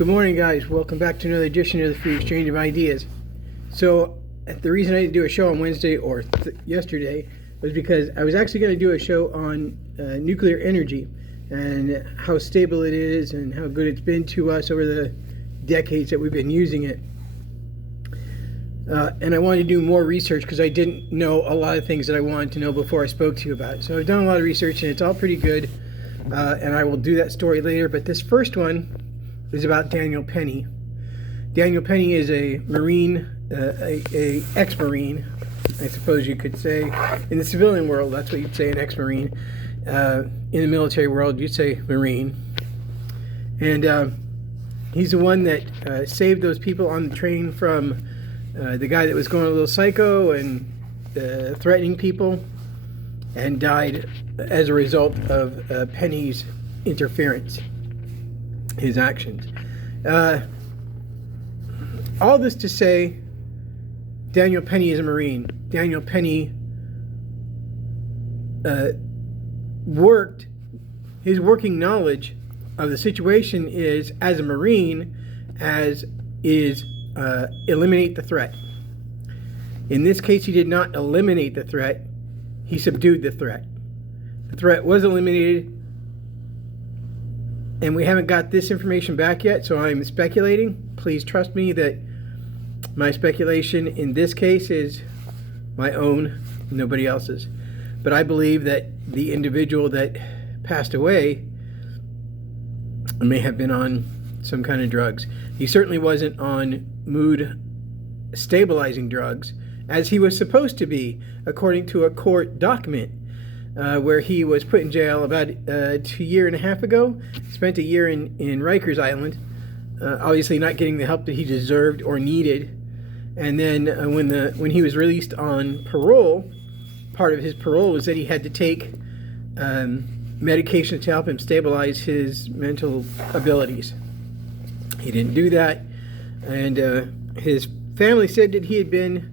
Good morning, guys. Welcome back to another edition of the Free Exchange of Ideas. So, the reason I didn't do a show on Wednesday or yesterday was because I was actually going to do a show on nuclear energy and how stable it is and how good it's been to us over the decades that we've been using it. And I wanted to do more research because I didn't know a lot of things that I wanted to know before I spoke to you about it. So I've done a lot of research and it's all pretty good. And I will do that story later. But this first one is about Daniel Penny. Daniel Penny is a Marine, a ex-Marine, I suppose you could say. In the civilian world, that's what you'd say, an ex-Marine. In the military world, you'd say Marine. And he's the one that saved those people on the train from the guy that was going a little psycho and threatening people, and died as a result of Penny's interference, his actions. All this to say, Daniel Penny is a Marine. Daniel Penny his working knowledge of the situation is, as a Marine, eliminate the threat. In this case, he did not eliminate the threat, he subdued the threat. The threat was eliminated, and we haven't got this information back yet, so I'm speculating. Please trust me that my speculation in this case is my own, nobody else's. But I believe that the individual that passed away may have been on some kind of drugs. He certainly wasn't on mood stabilizing drugs, as he was supposed to be, according to a court document, where he was put in jail about a year and a half ago. Spent a year in Rikers Island, obviously not getting the help that he deserved or needed. And then when he was released on parole, part of his parole was that he had to take medication to help him stabilize his mental abilities. He didn't do that, and his family said that he had been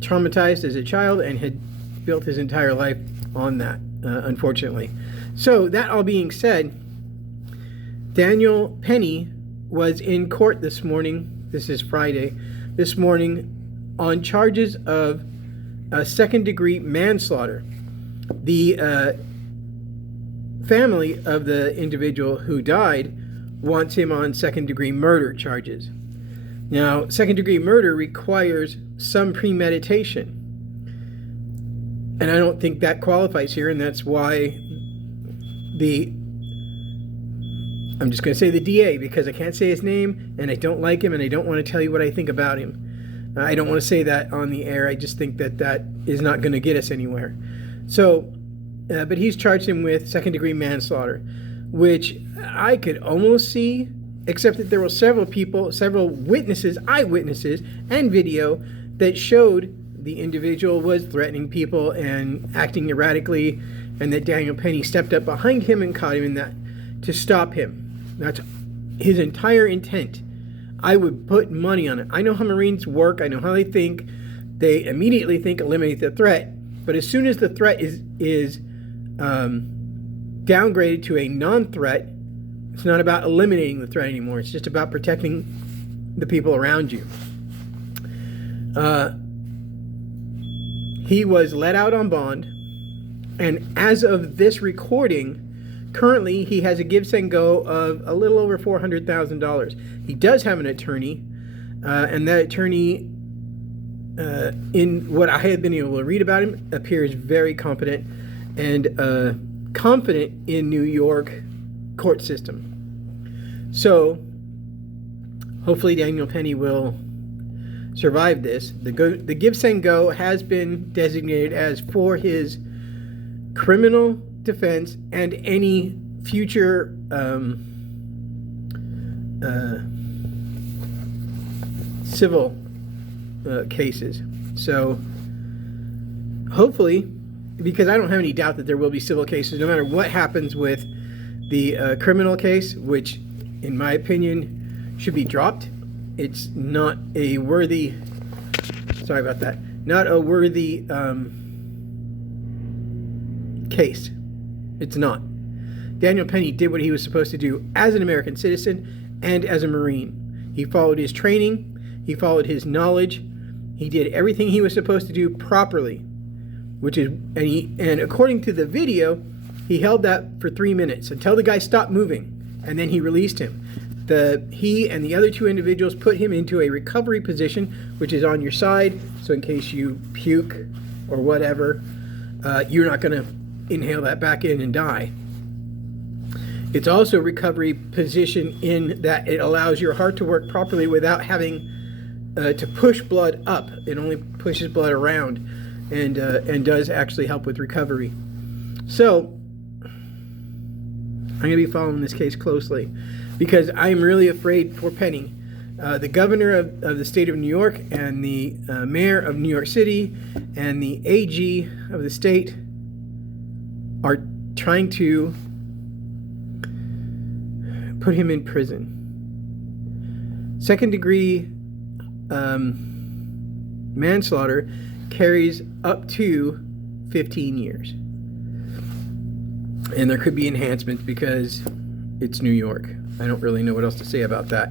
traumatized as a child and had built his entire life on that, unfortunately. So, that all being said, Daniel Penny was in court this morning. This is Friday. This morning on charges of second-degree manslaughter. The family of the individual who died wants him on second-degree murder charges. Now, second-degree murder requires some premeditation. And I don't think that qualifies here, and that's why I'm just going to say the DA, because I can't say his name, and I don't like him, and I don't want to tell you what I think about him. I don't want to say that on the air. I just think that is not going to get us anywhere. So, but he's charged him with second-degree manslaughter, which I could almost see, except that there were several witnesses, eyewitnesses, and video that showed the individual was threatening people and acting erratically, and that Daniel Penny stepped up behind him and caught him in that to stop him. That's his entire intent. I would put money on it. I know how Marines work. I know how they think. They immediately think eliminate the threat. But as soon as the threat is downgraded to a non-threat, it's not about eliminating the threat anymore. It's just about protecting the people around you. He was let out on bond, and as of this recording, currently he has a give and go of a little over $400,000. He does have an attorney, and that attorney, in what I have been able to read about him, appears very competent and confident in New York court system. So hopefully Daniel Penny will survive this. The give and go has been designated as for his criminal defense and any future civil cases. So hopefully, because I don't have any doubt that there will be civil cases no matter what happens with the criminal case, which in my opinion should be dropped. It's not a worthy, sorry about that, not a worthy case. It's not. Daniel Penny did what he was supposed to do as an American citizen and as a Marine. He followed his training. He followed his knowledge. He did everything he was supposed to do properly, and according to the video, he held that for 3 minutes until the guy stopped moving, and then he released him. He and the other 2 individuals put him into a recovery position, which is on your side, so in case you puke or whatever, you're not going to inhale that back in and die. It's also a recovery position in that it allows your heart to work properly without having to push blood up. It only pushes blood around, and does actually help with recovery. So I'm going to be following this case closely because I'm really afraid for Penny. The governor of the state of New York and the mayor of New York City and the AG of the state are trying to put him in prison. Second degree manslaughter carries up to 15 years. And there could be enhancements because it's New York. I don't really know what else to say about that.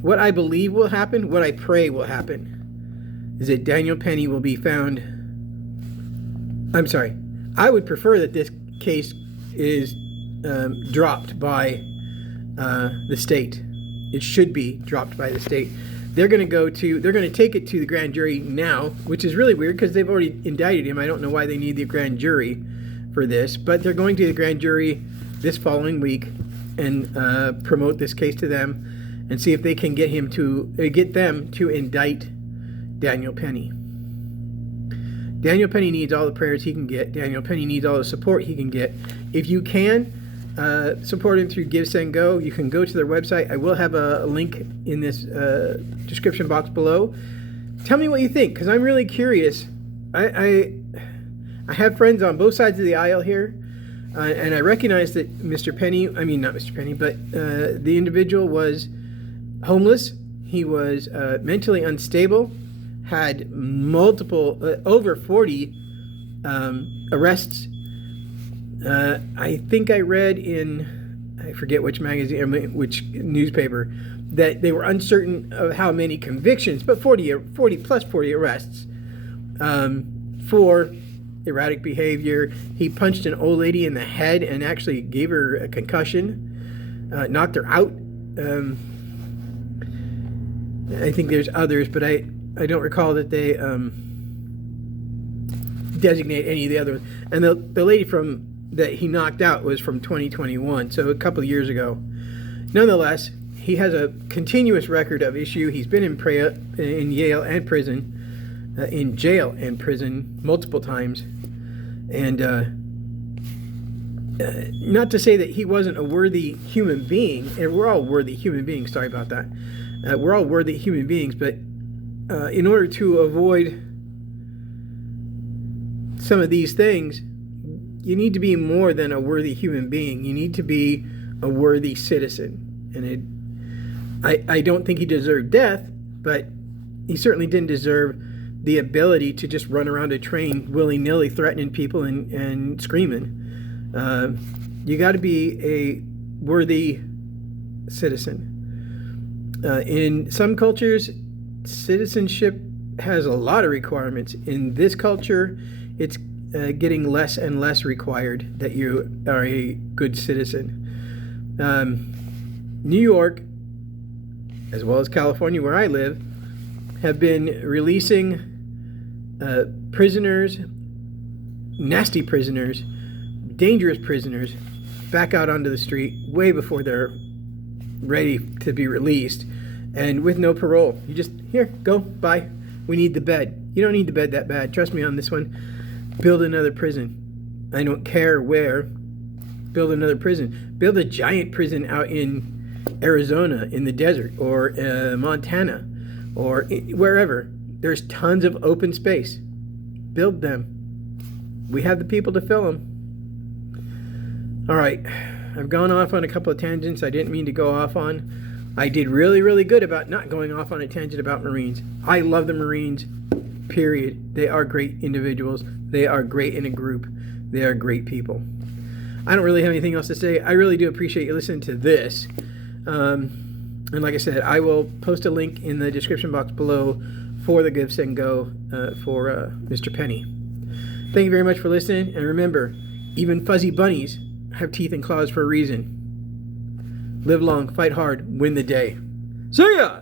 What I believe will happen, what I pray will happen, is that Daniel Penny will be found. I'm sorry. I would prefer that this case is dropped by the state. It should be dropped by the state. They're going to take it to the grand jury now, which is really weird because they've already indicted him. I don't know why they need the grand jury for this, but they're going to the grand jury this following week and promote this case to them and see if they can get them to indict Daniel Penny. Daniel Penny needs all the prayers he can get. Daniel Penny needs all the support he can get. If you can support him through Give, Send, Go, you can go to their website. I will have a link in this description box below. Tell me what you think, because I'm really curious. I have friends on both sides of the aisle here, and I recognize that not Mr. Penny, but the individual was homeless. He was mentally unstable, had multiple, over 40 arrests. I think I read in, I forget which magazine, which newspaper, that they were uncertain of how many convictions, but 40 plus 40 arrests for erratic behavior. He punched an old lady in the head and actually gave her a concussion, knocked her out. I think there's others, but I don't recall that they designate any of the others. And the lady that he knocked out was from 2021, so a couple of years ago. Nonetheless, he has a continuous record of issue. He's been in Yale and prison, in jail and prison multiple times. And not to say that he wasn't a worthy human being, and we're all worthy human beings, sorry about that. We're all worthy human beings, but in order to avoid some of these things, you need to be more than a worthy human being. You need to be a worthy citizen. And I don't think he deserved death, but he certainly didn't deserve the ability to just run around a train willy-nilly threatening people and screaming. You got to be a worthy citizen. In some cultures, citizenship has a lot of requirements. In this culture, it's getting less and less required that you are a good citizen. New York, as well as California, where I live, have been releasing prisoners, nasty prisoners, dangerous prisoners, back out onto the street way before they're ready to be released, and with no parole. You just, here, go, bye. We need the bed. You don't need the bed that bad. Trust me on this one. Build another prison. I don't care where. Build another prison. Build a giant prison out in Arizona, in the desert, or Montana, or wherever. There's tons of open space. Build them. We have the people to fill them. All right. I've gone off on a couple of tangents I didn't mean to go off on. I did really, really good about not going off on a tangent about Marines. I love the Marines, period. They are great individuals. They are great in a group. They are great people. I don't really have anything else to say. I really do appreciate you listening to this. And like I said, I will post a link in the description box below for the Give, Send, Go for Mr. Penny. Thank you very much for listening. And remember, even fuzzy bunnies have teeth and claws for a reason. Live long, fight hard, win the day. See ya!